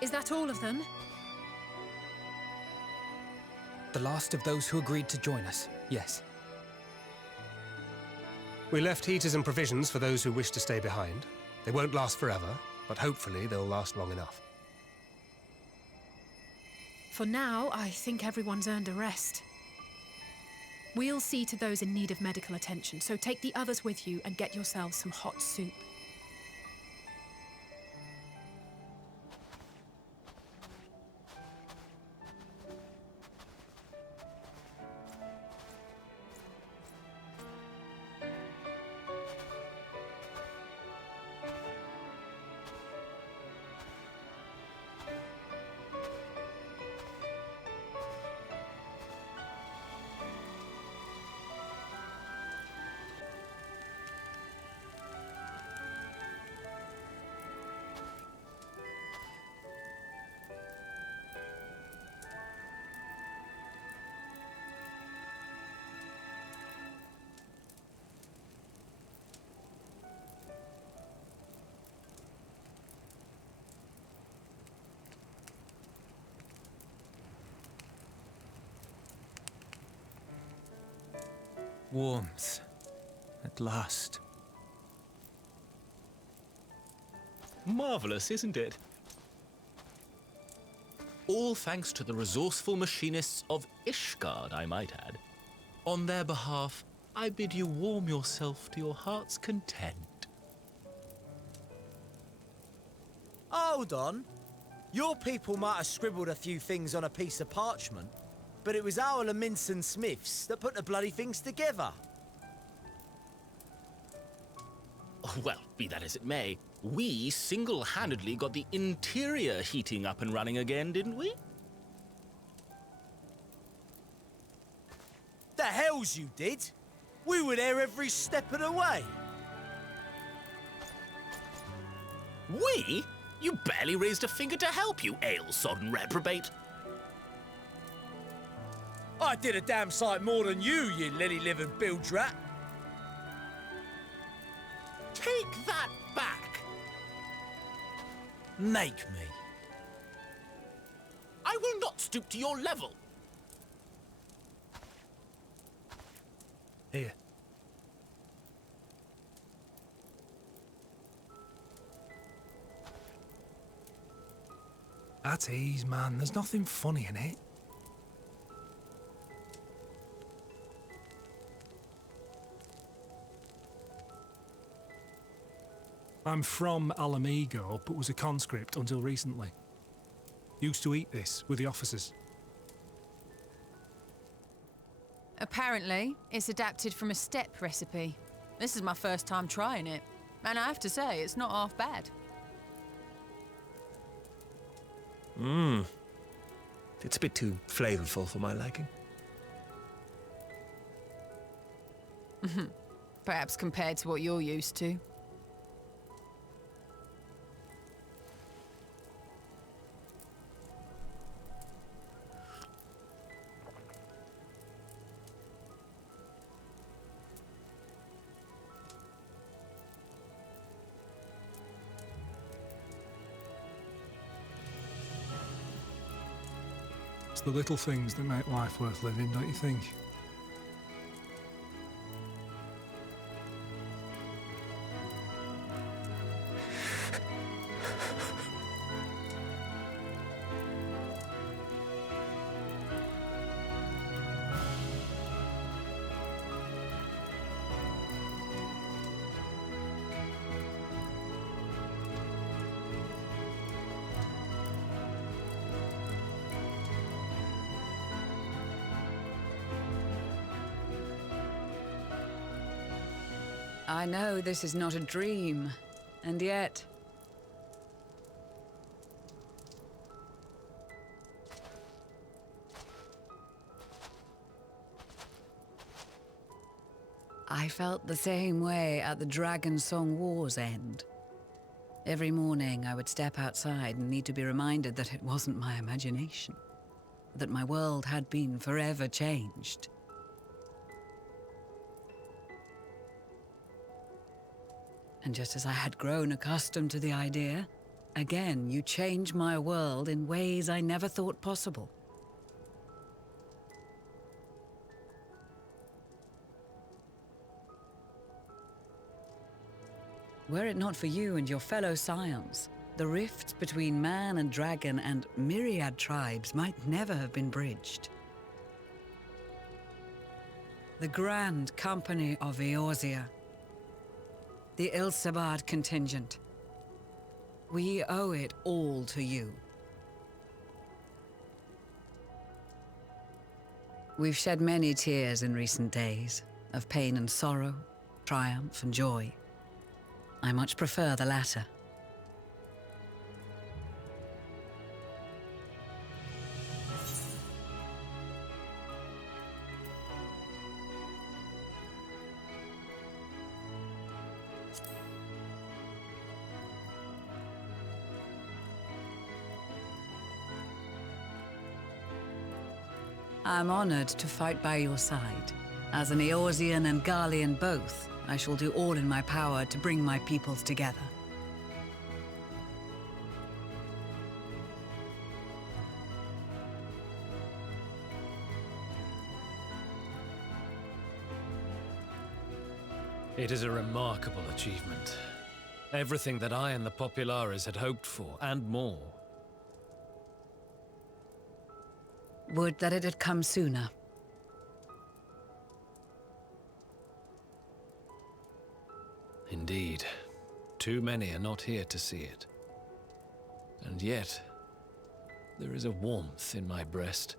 Is that all of them? The last of those who agreed to join us, yes. We left heaters and provisions for those who wish to stay behind. They won't last forever, but hopefully they'll last long enough. For now, I think everyone's earned a rest. We'll see to those in need of medical attention, so take the others with you and get yourselves some hot soup. Warmth. At last. Marvelous, isn't it? All thanks to the resourceful machinists of Ishgard, I might add. On their behalf, I bid you warm yourself to your heart's content. Hold on. Your people might have scribbled a few things on a piece of parchment, but it was our Minson Smiths that put the bloody things together. Well, be that as it may, we single-handedly got the interior heating up and running again, didn't we? The hells you did! We were there every step of the way. We? You barely raised a finger to help, you ale-sodden reprobate. I did a damn sight more than you lily-livered bilge rat. Take that back! Make me. I will not stoop to your level. Here. At ease, man. There's nothing funny in it. I'm from Alamigo, but was a conscript until recently. Used to eat this with the officers. Apparently, it's adapted from a steppe recipe. This is my first time trying it, and I have to say, it's not half bad. It's a bit too flavourful for my liking. Perhaps compared to what you're used to. It's the little things that make life worth living, don't you think? I know this is not a dream, and yet... I felt the same way at the Dragon Song War's end. Every morning I would step outside and need to be reminded that it wasn't my imagination, that my world had been forever changed. And just as I had grown accustomed to the idea, Again, you change my world in ways I never thought possible. Were it not for you and your fellow scions, the rifts between man and dragon and myriad tribes might never have been bridged. The Grand Company of Eorzea, the Ilsabard contingent. We owe it all to you. We've shed many tears in recent days, of pain and sorrow, triumph and joy. I much prefer the latter. I'm honored to fight by your side. As an Eorzean and Garlean both, I shall do all in my power to bring my peoples together. It is a remarkable achievement. Everything that I and the Populares had hoped for, and more. Would that it had come sooner. Indeed. Too many are not here to see it. And yet, there is a warmth in my breast,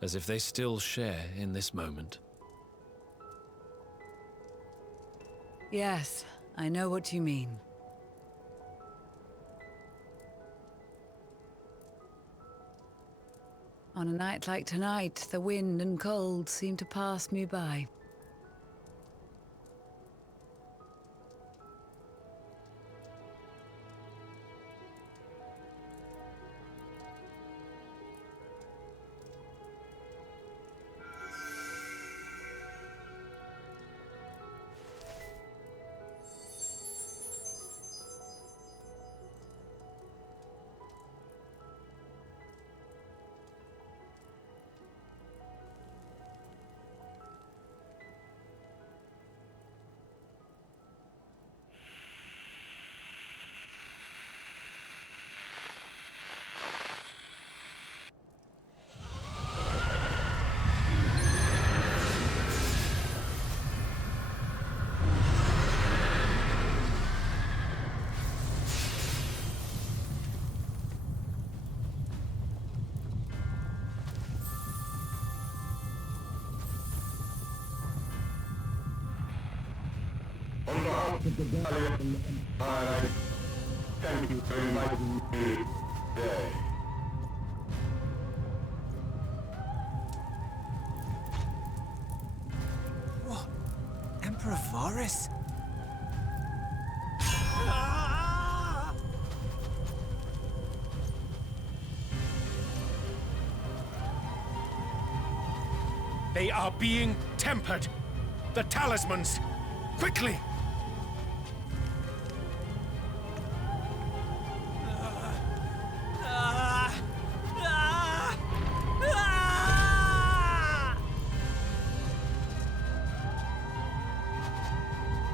as if they still share in this moment. Yes, I know what you mean. On a night like tonight, the wind and cold seem to pass me by. On behalf of the Garlemald, I thank you for inviting me today. What? Emperor Varys? They are being tempered. The talismans! Quickly!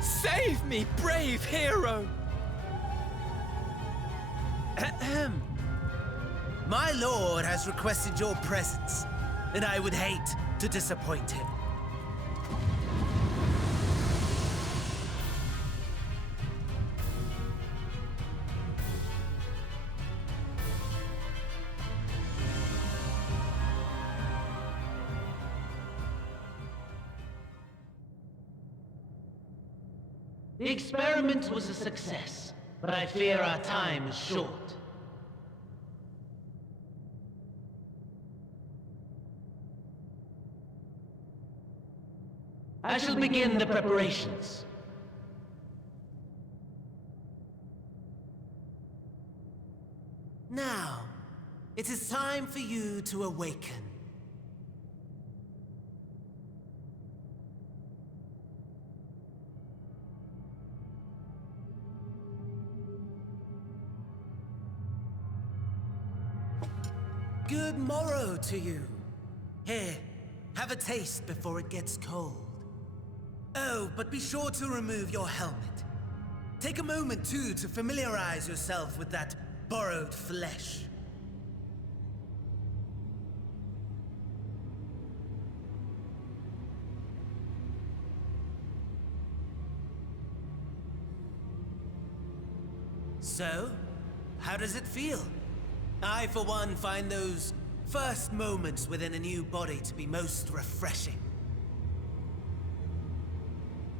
Save me, brave hero! Ahem. My lord has requested your presence, and I would hate to disappoint him. The experiment was a success, but I fear our time is short. I shall begin the preparations. Now, it is time for you to awaken. Good morrow to you. Here, have a taste before it gets cold. Oh, but be sure to remove your helmet. Take a moment, too, to familiarize yourself with that borrowed flesh. So, how does it feel? I, for one, find those first moments within a new body to be most refreshing.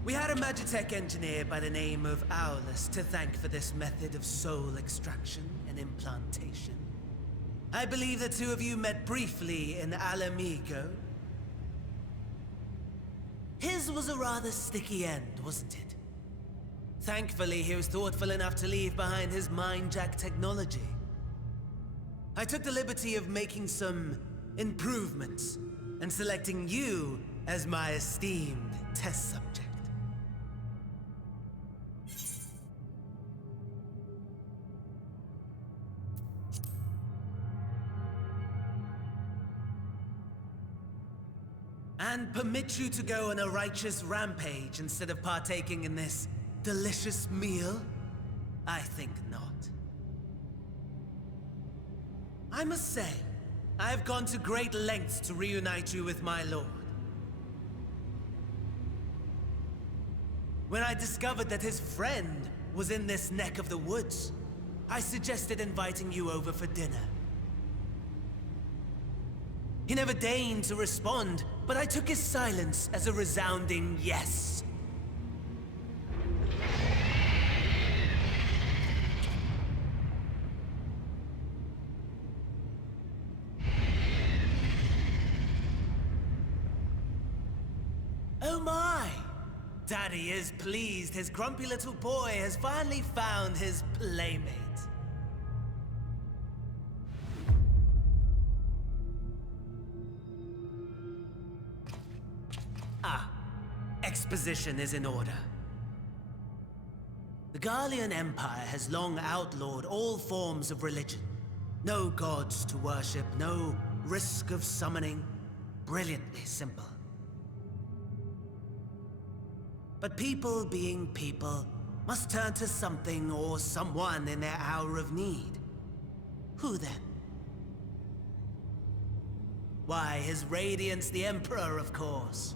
We had a Magitech engineer by the name of Alyssa to thank for this method of soul extraction and implantation. I believe the two of you met briefly in Alamigo. His was a rather sticky end, wasn't it? Thankfully, he was thoughtful enough to leave behind his mind-jack technology. I took the liberty of making some improvements and selecting you as my esteemed test subject. And permit you to go on a righteous rampage instead of partaking in this delicious meal? I think not. I must say, I have gone to great lengths to reunite you with my lord. When I discovered that his friend was in this neck of the woods, I suggested inviting you over for dinner. He never deigned to respond, but I took his silence as a resounding yes. Oh my! Daddy is pleased his grumpy little boy has finally found his playmate. Exposition is in order. The Garlemald Empire has long outlawed all forms of religion. No gods to worship, no risk of summoning. Brilliantly simple. But people being people must turn to something or someone in their hour of need. Who then? Why, His Radiance the Emperor, of course.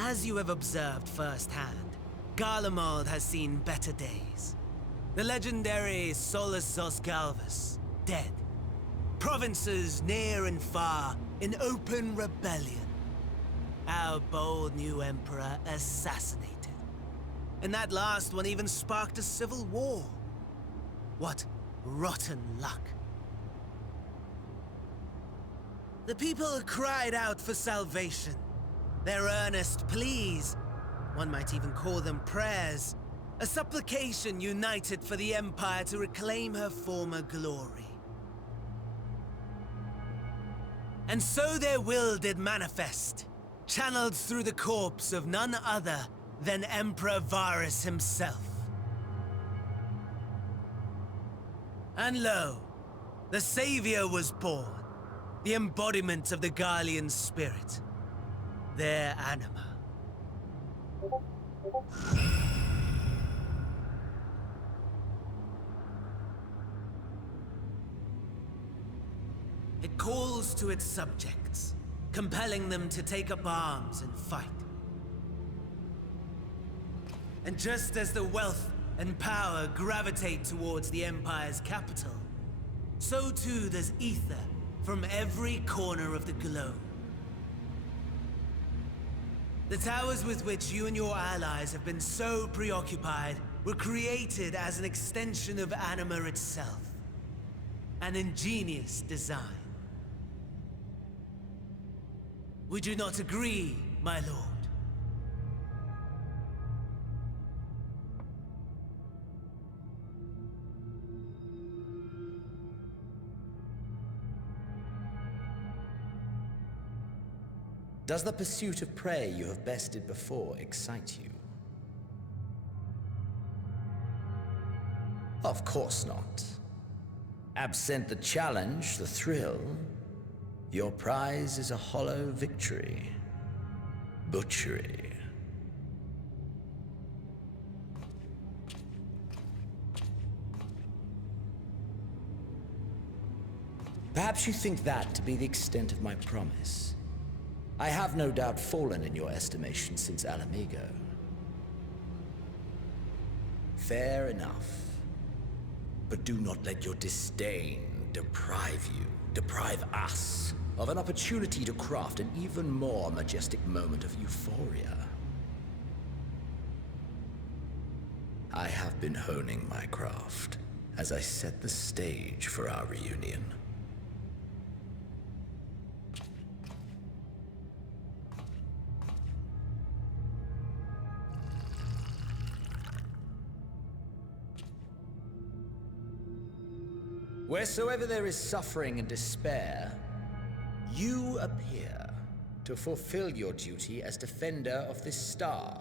As you have observed firsthand, Garlemald has seen better days. The legendary Solus Galvus, dead. Provinces near and far in open rebellion. Our bold new emperor assassinated. And that last one even sparked a civil war. What rotten luck. The people cried out for salvation. Their earnest pleas, one might even call them prayers, a supplication united for the Empire to reclaim her former glory. And so their will did manifest, channeled through the corpse of none other than Emperor Varus himself. And lo, the Savior was born, the embodiment of the Garlean spirit. Their anima. It calls to its subjects, compelling them to take up arms and fight. And just as the wealth and power gravitate towards the Empire's capital, so too does ether from every corner of the globe. The towers with which you and your allies have been so preoccupied were created as an extension of anima itself. An ingenious design. Would you not agree, my lord? Does the pursuit of prey you have bested before excite you? Of course not. Absent the challenge, the thrill, your prize is a hollow victory. Butchery. Perhaps you think that to be the extent of my promise. I have no doubt fallen in your estimation since Alamigo. Fair enough. But do not let your disdain deprive us, of an opportunity to craft an even more majestic moment of euphoria. I have been honing my craft as I set the stage for our reunion. Wheresoever there is suffering and despair, you appear to fulfill your duty as defender of this star.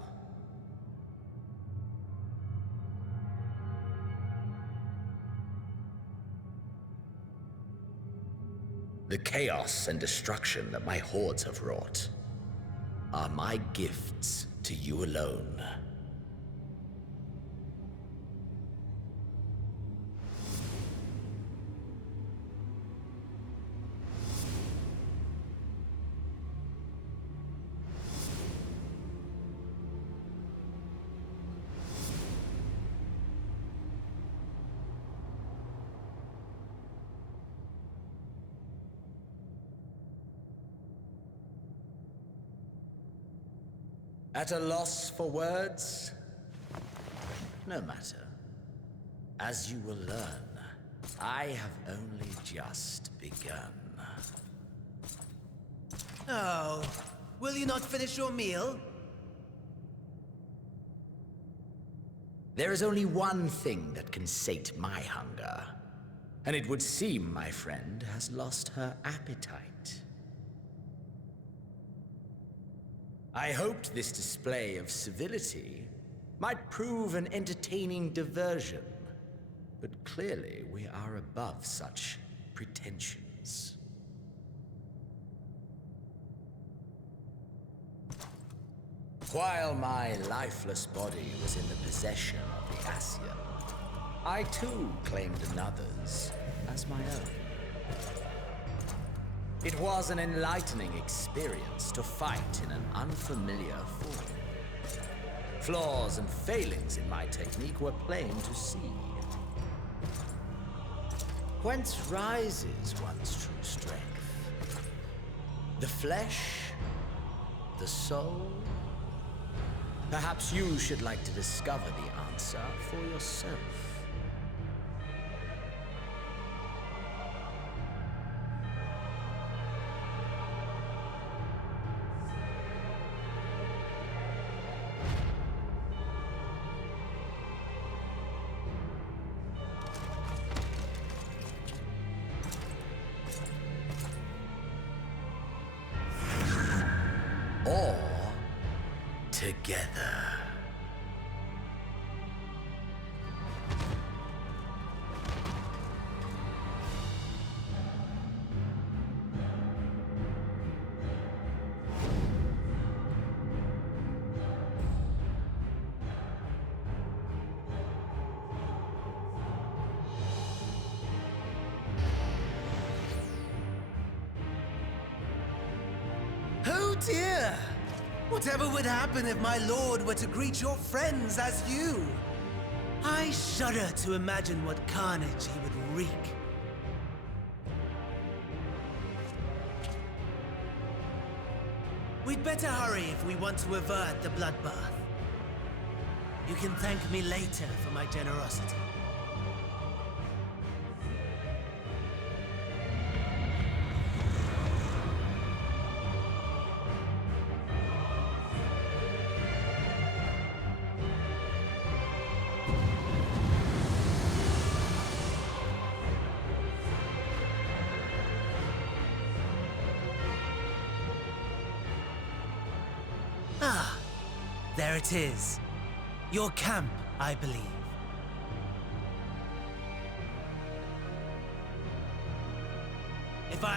The chaos and destruction that my hordes have wrought are my gifts to you alone. At a loss for words? No matter. As you will learn, I have only just begun. Oh, will you not finish your meal? There is only one thing that can sate my hunger, and it would seem my friend has lost her appetite. I hoped this display of civility might prove an entertaining diversion, but clearly we are above such pretensions. While my lifeless body was in the possession of the Ascian, I too claimed another's as my own. It was an enlightening experience to fight in an unfamiliar form. Flaws and failings in my technique were plain to see. Whence rises one's true strength? The flesh? The soul? Perhaps you should like to discover the answer for yourself. Or together. Oh dear! Whatever would happen if my lord were to greet your friends as you? I shudder to imagine what carnage he would wreak. We'd better hurry if we want to avert the bloodbath. You can thank me later for my generosity. Ah, there it is. Your camp, I believe.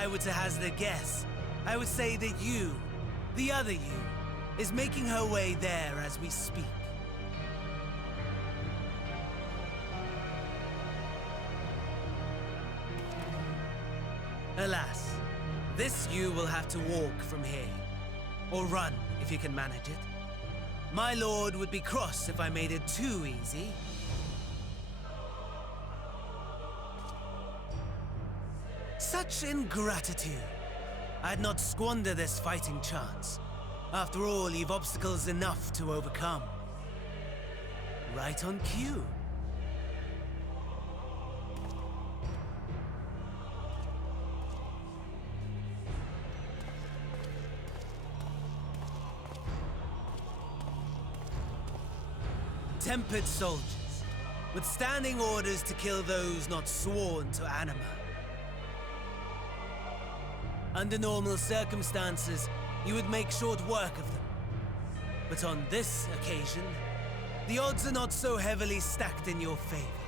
I were to hazard a guess, I would say that you, the other you, is making her way there as we speak. Alas, this you will have to walk from here. Or run, if you can manage it. My lord would be cross if I made it too easy. Such ingratitude. I'd not squander this fighting chance. After all, you've obstacles enough to overcome. Right on cue. Tempered soldiers, with standing orders to kill those not sworn to anima. Under normal circumstances, you would make short work of them. But on this occasion, the odds are not so heavily stacked in your favor.